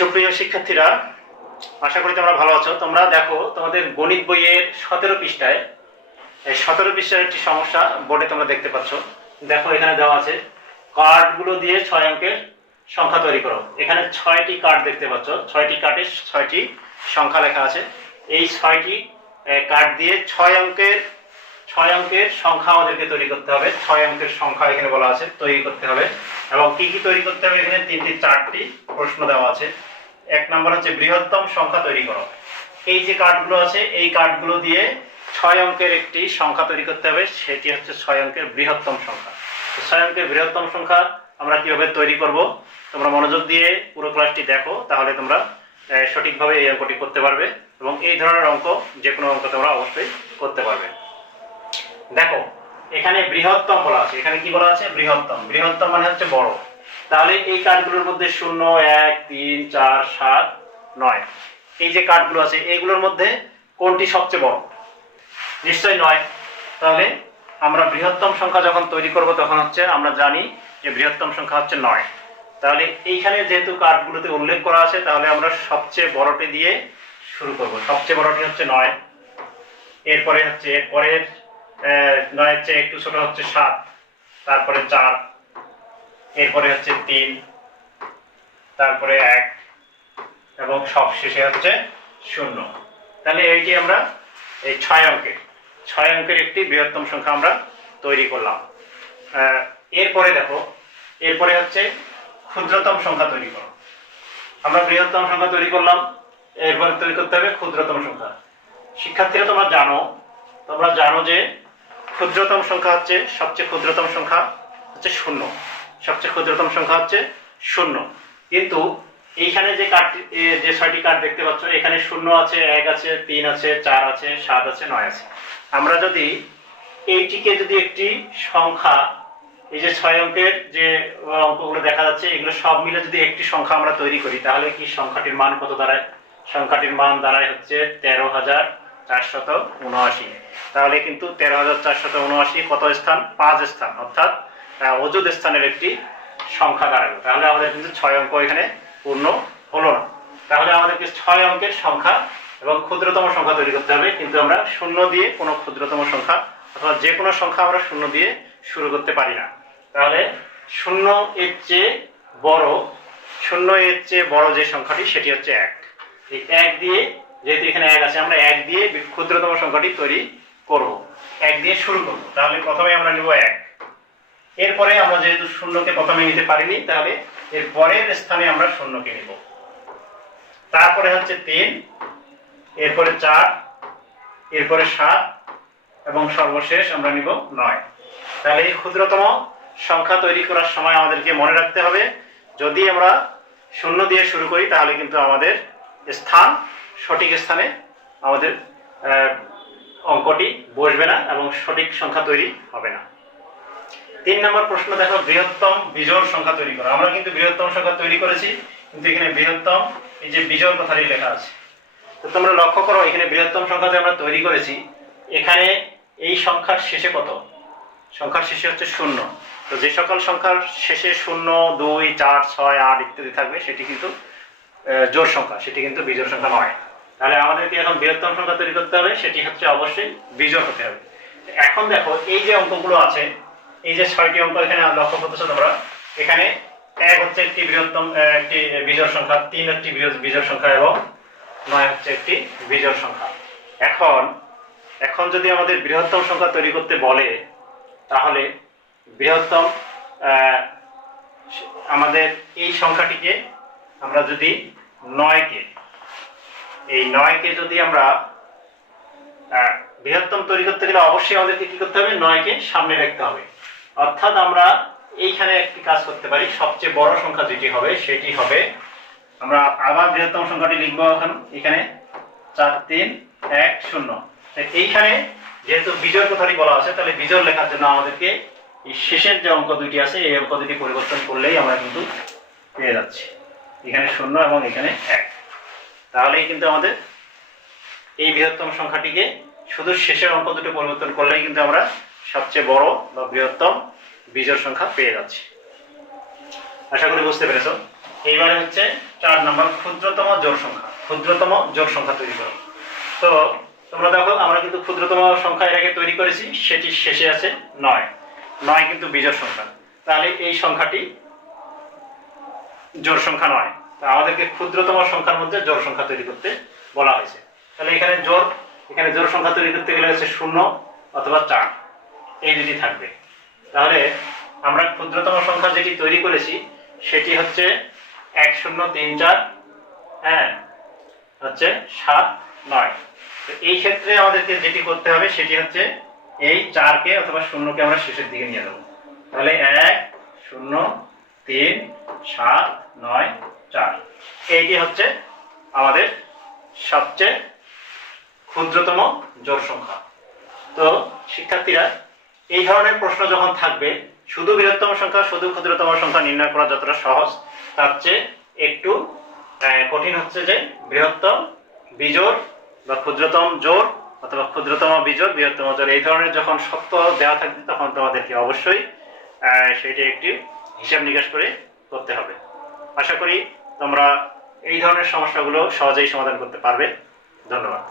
সুপ্রিয় শিক্ষার্থীরা, আশা করি তোমরা ভালো আছো। তোমরা দেখো, তোমাদের গণিত বইয়ের সতেরো পৃষ্ঠায়, এই সতেরো পৃষ্ঠার একটি সমস্যা বোর্ডে তোমরা দেখতে পাচ্ছ। দেখো, এখানে দেওয়া আছে, কার্ডগুলো দিয়ে ছয় অঙ্কের সংখ্যা তৈরি করো। এখানে ছয়টি কার্ড দেখতে পাচ্ছ। ছয়টি কার্ডে ছয়টি সংখ্যা লেখা আছে। এই ছয়টি কার্ড দিয়ে ছয় অঙ্কের ছয় অঙ্কের সংখ্যা আমাদেরকে তৈরি করতে হবে। ছয় অঙ্কের সংখ্যা এখানে বলা আছে, তৈরি করতে হবে। এবং কি কি তৈরি করতে হবে? এখানে তিনটি, চারটি প্রশ্ন দেওয়া আছে। এক নম্বর হচ্ছে বৃহত্তম সংখ্যা তৈরি করো। এই যে কার্ডগুলো আছে, এই কার্ডগুলো দিয়ে ছয় অঙ্কের একটি সংখ্যা তৈরি করতে হবে, সেটি হচ্ছে ছয় অঙ্কের বৃহত্তম সংখ্যা। ছয় অঙ্কের বৃহত্তম সংখ্যা আমরা কীভাবে তৈরি করব? তোমরা মনোযোগ দিয়ে পুরো ক্লাসটি দেখো, তাহলে তোমরা সঠিকভাবে এই অঙ্কটি করতে পারবে এবং এই ধরনের অঙ্ক যে কোনো অঙ্ক তোমরা অবশ্যই করতে পারবে। দেখো, এখানে বৃহত্তম বলা আছে। এখানে কি বলা আছে? বৃহত্তম। বৃহত্তম মানে হচ্ছে বড়। তাহলে এই কার্ডগুলোর মধ্যে শূন্য, এক, তিন, চার, সাত, নয়। এই যে কার্ডগুলো আছে এইগুলোর মধ্যে কোনটি সবচেয়ে বড়? নিশ্চয় নয়। তাহলে আমরা বৃহত্তম সংখ্যা যখন তৈরি করব, তখন হচ্ছে আমরা জানি যে বৃহত্তম সংখ্যা হচ্ছে নয়। তাহলে এইখানে যেহেতু কার্ডগুলোতে উল্লেখ করা আছে, তাহলে আমরা সবচেয়ে বড়টি দিয়ে শুরু করব। সবচেয়ে বড়টি হচ্ছে নয়। এরপরে হচ্ছে, এরপরের নয়ের চেয়ে একটু ছোট হচ্ছে সাত। তারপরে চার। এরপরে হচ্ছে তিন, তারপরে এক, এবং সব শেষে হচ্ছে শূন্য। তাহলে এইটি আমরা এই ছয় অঙ্কের ছয় অঙ্কের একটি বৃহত্তম সংখ্যা আমরা তৈরি করলাম। এরপরে দেখো, এরপরে হচ্ছে ক্ষুদ্রতম সংখ্যা তৈরি করো। আমরা বৃহত্তম সংখ্যা তৈরি করলাম, এরপরে তৈরি করতে হবে ক্ষুদ্রতম সংখ্যা। শিক্ষার্থীরা তোমরা জানো তোমরা জানো যে ক্ষুদ্রতম সংখ্যা হচ্ছে সবচেয়ে ক্ষুদ্রতম সংখ্যা হচ্ছে শূন্য। সবচেয়ে ক্ষুদ্রতম সংখ্যা হচ্ছে শূন্য। কিন্তু এইখানে যে কার্ডটি যে ছয়টি কার্ড দেখতে পাচ্ছ, এখানে শূন্য আছে, এক আছে, তিন আছে, চার আছে, সাত আছে, নয় আছে। আমরা যদি এইটিকে যদি একটি সংখ্যা, এই যে ছয় অঙ্কের যে অঙ্কগুলো দেখা যাচ্ছে, এগুলো সব মিলে যদি একটি সংখ্যা আমরা তৈরি করি, তাহলে কি সংখ্যাটির মান কত দাঁড়ায়? সংখ্যাটির মান দাঁড়ায় হচ্ছে তেরো হাজার চারশত উনআশি। তাহলে কিন্তু তেরো হাজার চারশত উনআশি কত স্থান? পাঁচ স্থান। অর্থাৎ আহ, অযুত স্থানের একটি সংখ্যা দাঁড়াল। তাহলে আমাদের কিন্তু ছয় অঙ্ক এখানে পূর্ণ হলো না। তাহলে আমাদেরকে ছয় অঙ্কের সংখ্যা এবং ক্ষুদ্রতম সংখ্যা তৈরি করতে হবে। কিন্তু আমরা শূন্য দিয়ে কোনো ক্ষুদ্রতম সংখ্যা অথবা যে কোনো সংখ্যা আমরা শূন্য দিয়ে শুরু করতে পারি না। তাহলে শূন্য এর চেয়ে বড় শূন্য এর চেয়ে বড় যে সংখ্যাটি সেটি হচ্ছে এক। এই এক দিয়ে যেহেতু এখানে এক আছে আমরা এক দিয়ে ক্ষুদ্রতম সংখ্যাটি তৈরি করব। এক দিয়ে শুরু করব। তাহলে প্রথমে আমরা নিব এক। এরপরে আমরা যেহেতু শূন্যকে প্রথমে নিতে পারিনি, তাহলে এর পরের স্থানে আমরা শূন্যকে নিব। তারপরে হচ্ছে তিন, এরপরে চার, এরপরে সাত, এবং সর্বশেষ আমরা নিব নয়। তাহলে এই ক্ষুদ্রতম সংখ্যা তৈরি করার সময় আমাদেরকে মনে রাখতে হবে, যদি আমরা শূন্য দিয়ে শুরু করি, তাহলে কিন্তু আমাদের স্থান, সঠিক স্থানে আমাদের অঙ্কটি বসবে না এবং সঠিক সংখ্যা তৈরি হবে না। তিন নম্বর প্রশ্ন দেখো, বৃহত্তম বিজোড় সংখ্যা তৈরি করা। আমরা কিন্তু বৃহত্তম সংখ্যা তৈরি করেছি, কিন্তু এখানে বৃহত্তম এই যে বিজোড় কথাটি লেখা আছে। তো তোমরা লক্ষ্য করো, এখানে বৃহত্তম সংখ্যাতে আমরা তৈরি করেছি। এখানে এই সংখ্যার শেষে কত? সংখ্যার শেষে হচ্ছে শূন্য। তো যে সকল সংখ্যার শেষে শূন্য, দুই, চার, ছয়, আট ইত্যাদি থাকবে, সেটি কিন্তু জোর সংখ্যা, সেটি কিন্তু বিজোড় সংখ্যা নয়। তাহলে আমাদেরকে এখন বৃহত্তম সংখ্যা তৈরি করতে হবে, সেটি হচ্ছে অবশ্যই বিজোড় হতে হবে। এখন দেখো, এই যে অঙ্কগুলো আছে এই যে ছয়টি অঙ্ক এখানে লক্ষ্য করতেছো তোমরা, এখানে এক হচ্ছে একটি বৃহত্তম একটি বিজোড় সংখ্যা, তিন একটি বিজোড় সংখ্যা এবং নয় হচ্ছে একটি বিজোড় সংখ্যা। এখন এখন যদি আমাদের বৃহত্তম সংখ্যা তৈরি করতে বলে, তাহলে বৃহত্তম আমাদের এই সংখ্যাটিকে আমরা যদি নয়কে, এই নয়কে যদি আমরা বৃহত্তম তৈরি করতে গেলে অবশ্যই আমাদেরকে কি করতে হবে? নয়কে সামনে রাখতে হবে। অর্থাৎ আমরা এইখানে একটি কাজ করতে পারি। সবচেয়ে বড় সংখ্যা যেটি হবে, সেটি হবে, আমরা আবার বৃহত্তম সংখ্যাটি লিখব এখন, এখানে চার, তিন, এক, শূন্য। এইখানে যেহেতু বিজয় কথাটি বলা আছে, তাহলে বিজয় লেখার জন্য আমাদেরকে এই শেষের যে অঙ্ক দুইটি আছে, এই অঙ্ক দুটি পরিবর্তন করলেই আমরা কিন্তু পেয়ে যাচ্ছি। এখানে শূন্য এবং এখানে এক। তাহলেই কিন্তু আমাদের এই বৃহত্তম সংখ্যাটিকে শুধু শেষের অঙ্ক দুটো পরিবর্তন করলেই কিন্তু আমরা সবচেয়ে বড় বা বৃহত্তম বিজয় সংখ্যা পেয়ে যাচ্ছি। আশা করি বুঝতে পেরেছ। এইবারে হচ্ছে চার নম্বর ক্ষুদ্রতম জোড় সংখ্যা, ক্ষুদ্রতম জোড় সংখ্যা তৈরি করো। তো তোমরা দেখো, আমরা কিন্তু ক্ষুদ্রতম সংখ্যা এর আগে তৈরি করেছি, সেটি শেষে আছে নয়। নয় কিন্তু বিজোড় সংখ্যা। তাহলে এই সংখ্যাটি জোড় সংখ্যা নয়। তা আমাদেরকে ক্ষুদ্রতম সংখ্যার মধ্যে জোড় সংখ্যা তৈরি করতে বলা হয়েছে। তাহলে এখানে জোড় এখানে জোড় সংখ্যা তৈরি করতে গেলে হচ্ছে শূন্য অথবা চার। এই দুটি থাকবে। তাহলে আমরা ক্ষুদ্রতম সংখ্যা যেটি তৈরি করেছি, সেটি হচ্ছে এক শূন্য তিন চার হ্যাঁ হচ্ছে সাত নয়। তো এই ক্ষেত্রে আমাদেরকে যেটি করতে হবে, সেটি হচ্ছে এই চারকে অথবা শূন্যকে আমরা শেষের দিকে নিয়ে যাব। তাহলে এক শূন্য তিন সাত নয় চার। এইটি হচ্ছে আমাদের সবচেয়ে ক্ষুদ্রতম জোড় সংখ্যা। তো শিক্ষার্থীরা এই ধরনের প্রশ্ন যখন থাকবে, শুধু বৃহত্তম সংখ্যা, শুধু ক্ষুদ্রতম সংখ্যা নির্ণয় করা যতটা সহজ, তার চেয়ে একটু কঠিন হচ্ছে যে বৃহত্তম বিজোড় বা ক্ষুদ্রতম জোর অথবা ক্ষুদ্রতম বিজোড়, বৃহত্তম জোর এই ধরনের যখন সত্য দেওয়া থাকবে, তখন তোমাদেরকে অবশ্যই সেটি একটি হিসাব নিকাশ করে করতে হবে। আশা করি তোমরা এই ধরনের সমস্যাগুলো সহজেই সমাধান করতে পারবে। ধন্যবাদ।